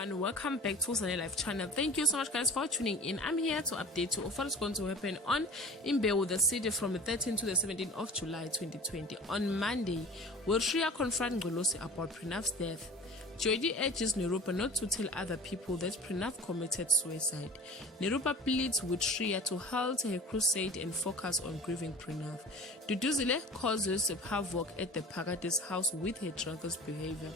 everyone, welcome back to Uzane Life channel. Thank you so much guys for tuning in. I'm here to update you of what is going to happen on Imbewu, the city from the 13th to the 17th of July 2020. On Monday, will Shreya confront Ngqolosi about Prenav's death? Jody urges Nirupa not to tell other people that Prenav committed suicide. Nirupa pleads with Shreya to halt her crusade and focus on grieving Prenav. Duduzile causes havoc at the Phakate's house with her drunkard's behavior.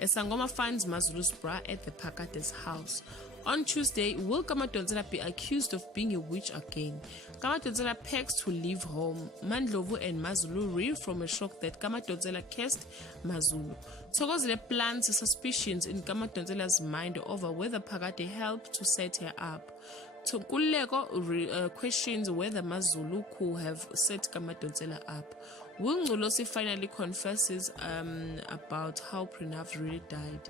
Esangoma finds Mazulu's bra at the Phakate's house. On Tuesday, will Kamadonzela be accused of being a witch again? Kamadonzela begs to leave home. Mandlovu and Mazulu reel from a shock that Kamadonzela cursed Mazulu. Thokozile plants suspicions in Kamadonzela's mind over whether Phakate helped to set her up. Kuleko questions whether Mazulu could have set Kamadonzela up. Will Ngqolosi finally confesses about how Prenav really died?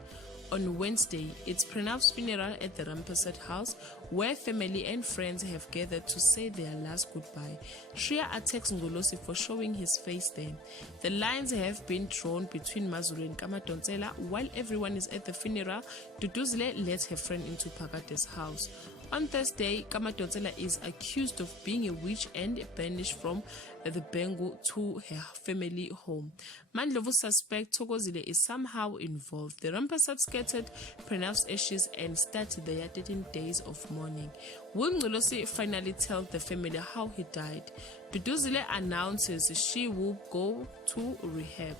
On Wednesday, it's Prenav's funeral at the Rampersad house, where family and friends have gathered to say their last goodbye. Shreya attacks Ngqolosi for showing his face there. The lines have been drawn between Mazulu and Kamadonzela. While everyone is at the funeral, Duduzile lets her friend into Phakate's house. On Thursday, Kamadonzela is accused of being a witch and banished from the Bengu to her family home. Mandlovu suspects Thokozile is somehow involved. The Rampersad scattered Prenav's ashes and started their 13 days of mourning. Will Ngqolosi finally tell the family how he died? Duduzile announces she will go to rehab.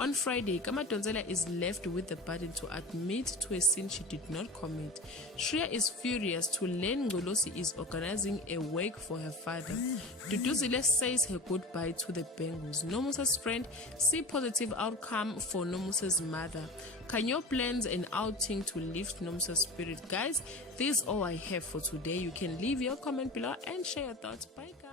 On Friday, Kamadonzela is left with the burden to admit to a sin she did not commit. Shreya is furious to learn Ngqolosi is organizing a wake for her father. Duduzile says her goodbye to the Bengus. Nomusa's friend see positive outcome for Nomusa's mother. Kanyo plans an outing to lift Nomusa's spirit. Guys, this is all I have for today. You can leave your comment below and share your thoughts. Bye guys.